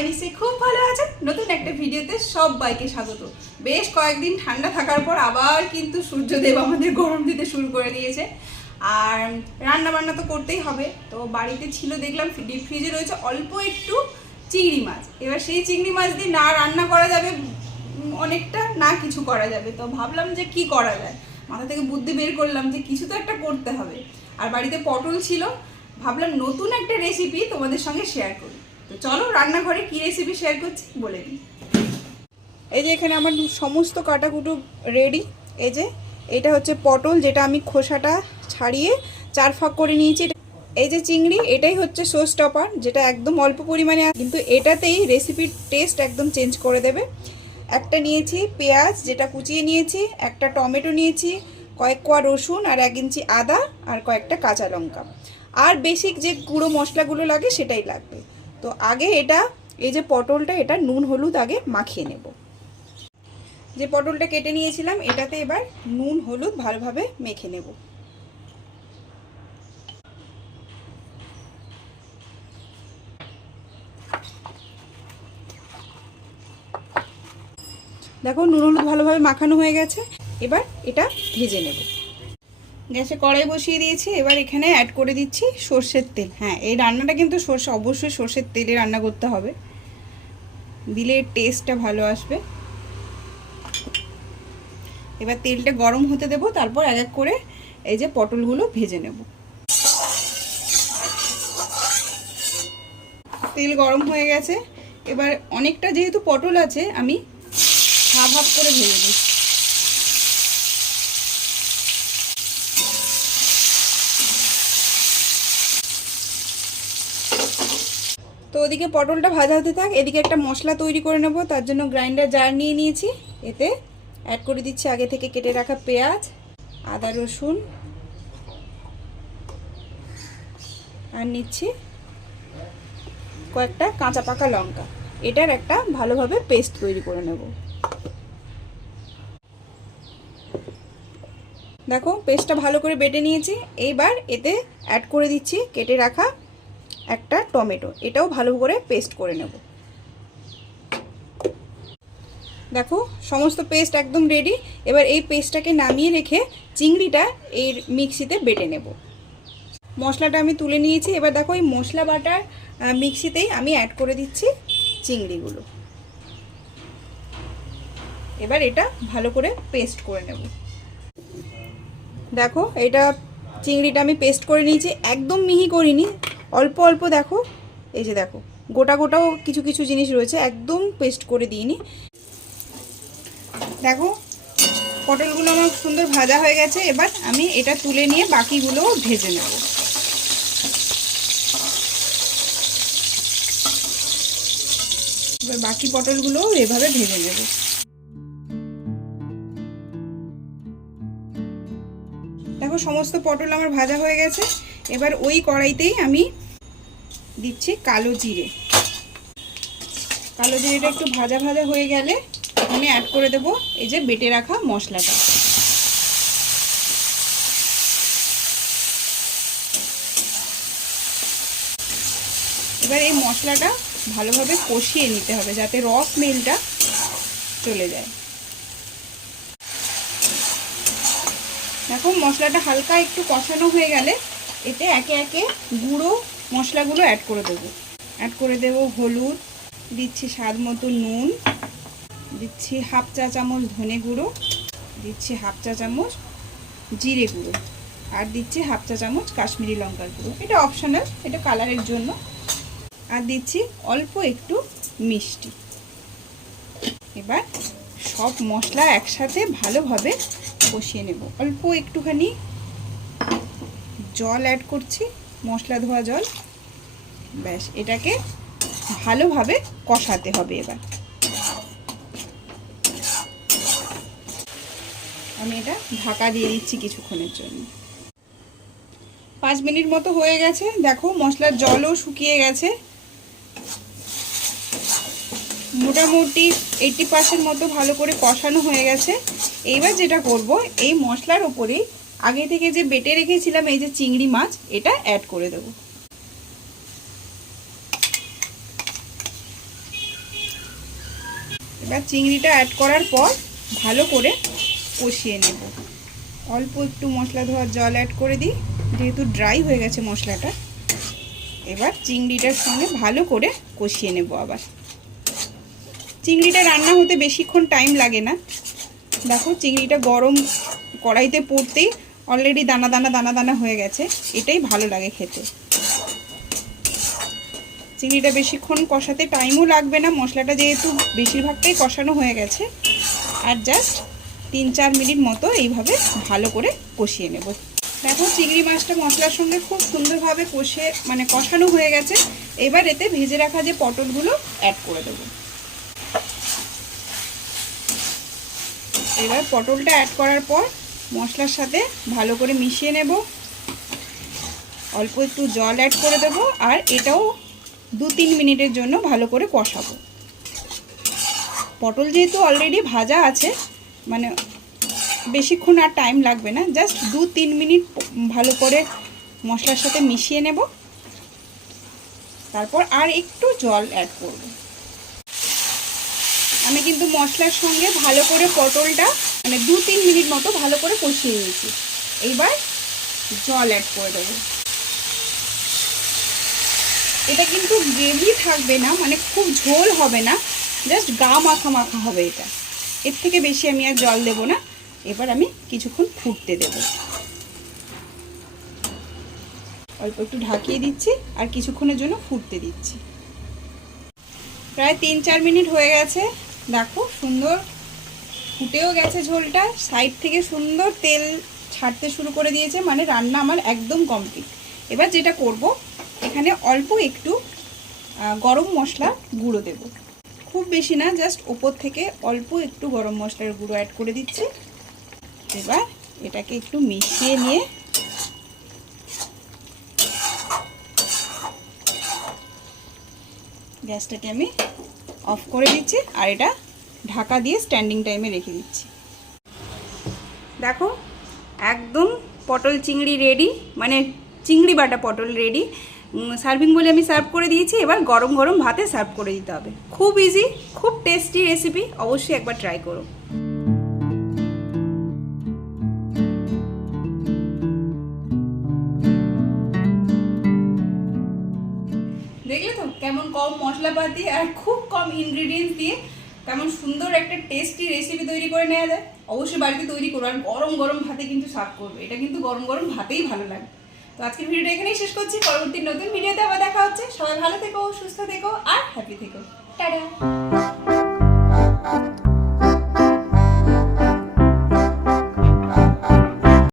সবাই নিশ্চয়ই খুব ভালো আছেন। নতুন একটা ভিডিওতে সবাইকে স্বাগত। বেশ কয়েকদিন ঠান্ডা থাকার পর আবার কিন্তু সূর্যদেব আমাদের গরম দিতে শুরু করে দিয়েছে। আর রান্না বান্না তো করতেই হবে। তো বাড়িতে ছিল দেখলাম ডিপ ফ্রিজে রয়েছে অল্প একটু চিংড়ি মাছ। এবার সেই চিংড়ি মাছ দিয়ে না রান্না করা যাবে, অনেকটা না কিছু করা যাবে। তো ভাবলাম যে কি করা যায়? মাথা থেকে বুদ্ধি বের করলাম যে কিছু তো একটা করতে হবে। আর বাড়িতে পটল ছিল। ভাবলাম নতুন একটা রেসিপি তোমাদের সঙ্গে শেয়ার করি। তো চলো রান্নাঘরে কি রেসিপি শেয়ার করছি বলে দিই। এই যে এখানে আমার সমস্ত কাটাকুটো রেডি এই যে, এটা হচ্ছে পটল, যেটা আমি খোসাটা ছাড়িয়ে চার ফাঁক করে নিয়েছি। এই যে চিংড়ি, এটাই হচ্ছে সোস টপার যেটা একদম অল্প পরিমাণে কিন্তু এটাতেই রেসিপির টেস্ট একদম চেঞ্জ করে দেবে। একটা নিয়েছি পেঁয়াজ, যেটা কুচিয়ে নিয়েছি, একটা টমেটো নিয়েছি, কয়েক কোয়া রসুন আর এক ইঞ্চি আদা আর কয়েকটা কাঁচা লঙ্কা। আর বেসিক যে গুঁড়ো মশলাগুলো লাগে সেটাই লাগবে। তো আগে এটা, এই যে পটলটা, এটা নুন হলুদ আগে মাখিয়ে নেব। যে পটলটা কেটে নিয়েছিলাম, এটাতে এবার নুন হলুদ ভালোভাবে মেখে নেব। দেখো, নুন হলুদ ভালোভাবে মাখানো হয়ে গেছে। এবার এটা ভেজে নেব। গ্যাসে কড়াই বসিয়ে দিয়েছি, এবার এখানে অ্যাড করে দিচ্ছি সর্ষের তেল। হ্যাঁ এই রান্নাটা কিন্তু সর্ষে, অবশ্যই সর্ষের তেলে রান্না করতে হবে। দিলে টেস্টটা ভালো আসবে। এবার তেলটা গরম হতে দেব, তারপর এক এক করে এই যে পটলগুলো ভেজে নেব। তেল গরম হয়ে গেছে। এবার অনেকটা যেহেতু পটল আছে, আমি হাফ হাফ করে ভেজে দিচ্ছি তো ওদিকে পটলটা ভাজা হতে থাক, এদিকে একটা মশলা তৈরি করে নেব, তার জন্য গ্রাইন্ডার জার নিয়ে নিয়েছি। এতে অ্যাড করে দিচ্ছি আগে থেকে কেটে রাখা পেঁয়াজ, আদা, রসুন, আর নিচ্ছি কয়েকটা কাঁচা পাকা লঙ্কা। এটার একটা ভালোভাবে পেস্ট তৈরি করে নেব। দেখো পেস্টটা ভালো করে বেটে নিয়েছি। এইবার এতে অ্যাড করে দিচ্ছি কেটে রাখা একটা টমেটো, এটাও ভালো করে পেস্ট করে নেব। দেখো, সমস্ত পেস্ট একদম রেডি এবার এই পেস্টটাকে নামিয়ে রেখে চিংড়িটা এর মিক্সিতে বেটে নেব। মশলাটা আমি তুলে নিয়েছি। এবার দেখো, এই মশলা বাটার মিক্সিতেই আমি অ্যাড করে দিচ্ছি চিংড়িগুলো। এবার এটা ভালো করে পেস্ট করে নেব। দেখো, এটা চিংড়িটা আমি পেস্ট করে নিয়েছি। একদম মিহি করিনি অল্প অল্প দেখো। এই যে দেখো, গোটা গোটাও কিছু কিছু জিনিস রয়েছে, একদম পেস্ট করে দিইনি। দেখো, পটলগুলো আমার সুন্দর ভাজা হয়ে গেছে, এবার আমি এটা তুলে নিয়ে বাকিগুলো ভেজে নেব। এবার বাকি পটলগুলো এভাবে ভেজে নেব। দেখো, সমস্ত পটল আমার ভাজা হয়ে গেছে। এবার ওই কড়াইতেই আমি দিচ্ছি কালো জিরে। কালো জিরেটা একটু ভাজা ভাজা হয়ে গেলে এখানে অ্যাড করে দেব এই যে বেটে রাখা মশলাটা। এবার এই মশলাটা ভালোভাবে কষিয়ে নিতে হবে যাতে রস মেলটা চলে যায়। দেখো মশলাটা হালকা একটু কষানো হয়ে গেলে এতে একে একে গুঁড়ো মশলাগুলো অ্যাড করে দেবো। অ্যাড করে দেব হলুদ, দিচ্ছি স্বাদ মতো নুন, দিচ্ছি হাফ চা চামচ ধনে গুঁড়ো, দিচ্ছি হাফ চা চামচ জিরে গুঁড়ো, আর দিচ্ছি হাফ চা চামচ কাশ্মীরি লঙ্কার গুঁড়ো। এটা অপশনাল এটা কালারের জন্য। আর দিচ্ছি অল্প একটু মিষ্টি। এবার সব মশলা একসাথে ভালোভাবে কষিয়ে নেব। অল্প একটুখানি জল অ্যাড করছি, মশলা ধোয়া জল। ব্যাস, এটাকে ভালোভাবে কষাতে হবে এবার। আমি এটা ঢাকা দিয়ে দিচ্ছি কিছুক্ষণের জন্য। পাঁচ মিনিট মতো হয়ে গেছে। দেখো, মশলার জলও শুকিয়ে গেছে। মোটামুটি এইটটি পার্সেন্ট মতো ভালো করে কষানো হয়ে গেছে। এইবার যেটা করব, এই মশলার ওপরেই আগে থেকে যে বেটে রেখেছিলাম এই যে চিংড়ি মাছ, এটা অ্যাড করে দেব। এবার চিংড়িটা অ্যাড করার পর ভালো করে কষিয়ে নেব। অল্প একটু মশলা ধোয়ার জল অ্যাড করে দিই, যেহেতু ড্রাই হয়ে গেছে মশলাটা। এবার চিংড়িটার সঙ্গে ভালো করে কষিয়ে নেব আবার। চিংড়িটা রান্না হতে বেশিক্ষণ টাইম লাগে না। দেখো, চিংড়িটা গরম কড়াইতে পড়তেই অলরেডি দানা দানা দানা দানা হয়ে গেছে। এটাই ভালো লাগে খেতে। চিংড়িটা বেশিক্ষণ কষাতে টাইমও লাগবে না। মশলাটা যেহেতু বেশিরভাগটাই কষানো হয়ে গেছে। আর জাস্ট তিন, চার মিনিট মতো এইভাবে ভালো করে কষিয়ে নেব। দেখো, চিংড়ি মাছটা মশলার সঙ্গে খুব সুন্দরভাবে কষে মানে কষানো হয়ে গেছে। এবার এতে ভেজে রাখা যে পটলগুলো অ্যাড করে দেবো। এবার পটলটা অ্যাড করার পর মশলার সাথে ভালো করে মিশিয়ে নেব। অল্প একটু জল অ্যাড করে দেব আর এটাও দু তিন মিনিটের জন্য ভালো করে কষাবো। পটল যেহেতু অলরেডি ভাজা আছে মানে বেশিক্ষণ আর টাইম লাগবে না জাস্ট দু তিন মিনিট ভালো করে মশলার সাথে মিশিয়ে নেব। তারপর আর একটু জল অ্যাড করব। আমি কিন্তু মশলার সঙ্গে ভালো করে পটলটা মানে দু তিন মিনিট মতো ভালো করে কষিয়ে নিয়েছি। এইবার জল অ্যাড করে দেবো। এটা কিন্তু গ্রেভি থাকবে না মানে খুব ঝোল হবে না জাস্ট গা মাখা মাখা হবে এটা। এর থেকে বেশি আমি আর জল দেব না। এবার আমি কিছুক্ষণ ফুটতে দেব। অল্প একটু ঢাকিয়ে দিচ্ছি আর কিছুক্ষণের জন্য ফুটতে দিচ্ছি। প্রায় তিন চার মিনিট হয়ে গেছে। দেখো সুন্দর ফুটেও গেছে ঝোলটা। সাইড থেকে সুন্দর তেল ছাড়তে শুরু করে দিয়েছে মানে রান্না আমার একদম কমপ্লিট এবার যেটা করব, এখানে অল্প একটু গরম মশলা গুঁড়ো দেব। খুব বেশি না জাস্ট ওপর থেকে অল্প একটু গরম মশলার গুঁড়ো অ্যাড করে দিচ্ছি। এবার এটাকে একটু মিশিয়ে নিয়ে গ্যাসটাকে আমি অফ করে দিচ্ছি আর এটা ঢাকা দিয়ে স্ট্যান্ডিং টাইমে রেখে দিচ্ছি। দেখো, একদম পটল চিংড়ি রেডি মানে চিংড়ি বাটা পটল রেডি সার্ভিং বলে আমি সার্ভ করে দিয়েছি, এবার গরম গরম ভাতে সার্ভ করে দিতে হবে। খুব ইজি খুব টেস্টি রেসিপি অবশ্যই একবার ট্রাই করো। কম মশলাপাতি আর খুব কম ইনগ্রিডিয়েন্টস দিয়ে তেমন সুন্দর একটা টেস্টি রেসিপি তৈরি করে নেওয়া যায়। অবশ্যই বাড়িতে তৈরি করো আর গরম গরম ভাতে কিন্তু সাফ করবে। এটা কিন্তু গরম গরম ভাতেই ভালো লাগে। তো আজকের ভিডিওটা এখানেই শেষ করছি। পরবর্তী নতুন ভিডিওতে আবার দেখা হচ্ছে। সবাই ভালো থেকো, সুস্থ থেকো আর হ্যাপি থেকো। টাটা।